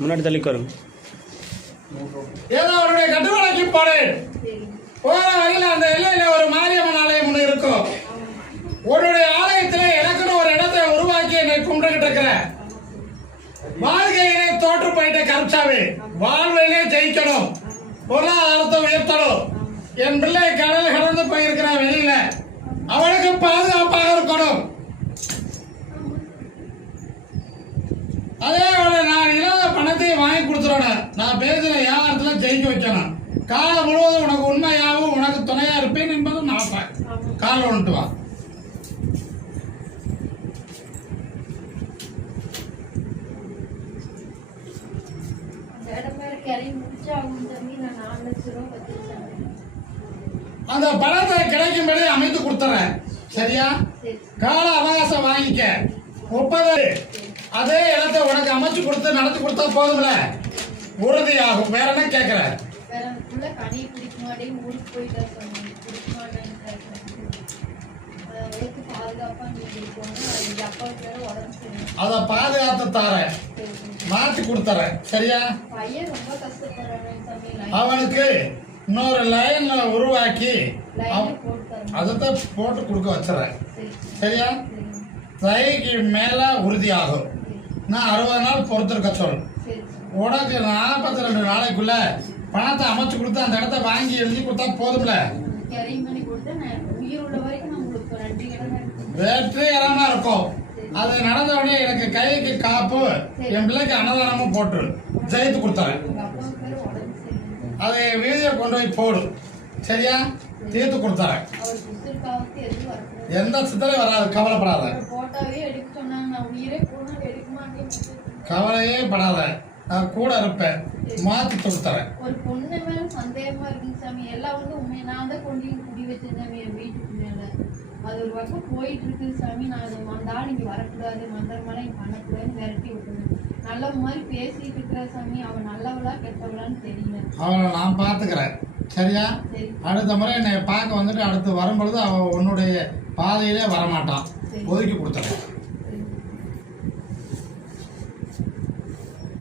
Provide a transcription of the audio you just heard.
முன்னாடி தள்ளிக்கோருங்க. ஏதோ அவருடைய கட்டுமலைக்கு போனேன். போற வழியில் அந்த எல்லையில ஒரு மாரியம்மன் ஆலயம் ஒன்று இருக்கும். உன்னுடைய ஆலயத்தில் எனக்குன்னு ஒரு இடத்தை உருவாக்கி என்னை கும்பிட்டுக்கிட்டு இருக்கிறேன். வாழ்க்கையிலே தோற்று போயிட்ட கருச்சாவே, வாழ்வையிலே ஜெயிக்கணும், பொருளாதாரத்தை உயர்த்தணும். என் பிள்ளை கடல் கடந்து போயிருக்கிறான் வெளியில, அவனுக்கு பாதுகாப்பாக இருக்கணும். அதே போல நான் இல்லாத பணத்தையும் வாங்கி கொடுத்துடணும். நான் பேசுற வியாபாரத்துல ஜெயிக்க வைக்கணும். காலம் முழுவதும் உனக்கு உண்மையாகவும் உனக்கு துணையா இருப்பேன் என்பதும் நான் காலம் ஒன்று வா. அந்த பணத்தை கிடைக்கும்படி அமைத்து கொடுத்துறேன். சரியா? கால அவகாசம் வாங்கிக்க. 30 அதே இடத்தை உனக்கு அமைச்சு கொடுத்து நடத்தி கொடுத்தா போதும்ல, உறுதியாகும். வேற என்ன கேட்கற? அத பாதுகாத்து தார, மாற்றி கொடுத்தற. சரியா? அவனுக்கு இன்னொரு லைன் உருவாக்கி அதைத்தான் போட்டு கொடுக்க வச்சுறேன். சரியா? தைக்கு மேல உறுதியாகும். நான் 60 நாள் பொறுத்திருக்க சொல். உனக்கு 42 நாளைக்குள்ள பணத்தை அமைச்சு கொடுத்து அந்த இடத்த வாங்கி எழுதி கொடுத்தா போதும்ல. வெற்றிகரமா இருக்கும். அது நடந்த உடனே எனக்கு கைக்கு காப்பு, என் பிள்ளைக்கு அன்னதானமும் போட்டு ஜெயித்து கொடுத்தறேன். அதை வீதியை கொண்டு போய் போடு. சரியா? தீர்த்து கொடுத்தறேன். எந்த சித்தலையும் வராது, கவலைப்படாத. கவலையே படாத, நான் கூட இருப்பேன். மாத்தி கொடுத்தறேன். ஒரு பொண்ணு மேல சந்தேகமா இருக்கு சாமி. எல்லாம் வந்து உண்மை. நான் தான் கொண்டு குடி வச்சேன் சாமி என் வீட்டுக்கு மேல. அது ஒரு பக்கம் போயிட்டு இருக்கு சாமி. நான் அதை மந்தாள் இங்க வரக்கூடாது, மந்திரமெல்லாம் இங்க பண்ணக்கூடாதுன்னு விரட்டி விட்டுருவேன். நல்ல மாதிரி பேசிட்டு இருக்கிற சாமி. அவன் நல்லவளா கெட்டவளான்னு தெரியல. அவளை நான் பாத்துக்கிறேன். சரியா? அடுத்த முறை என்னை பார்க்க வந்துட்டு அடுத்து வரும்பொழுது அவன் உன்னுடைய பாதையிலே வரமாட்டான். ஒதுக்கி கொடுத்துறேன்.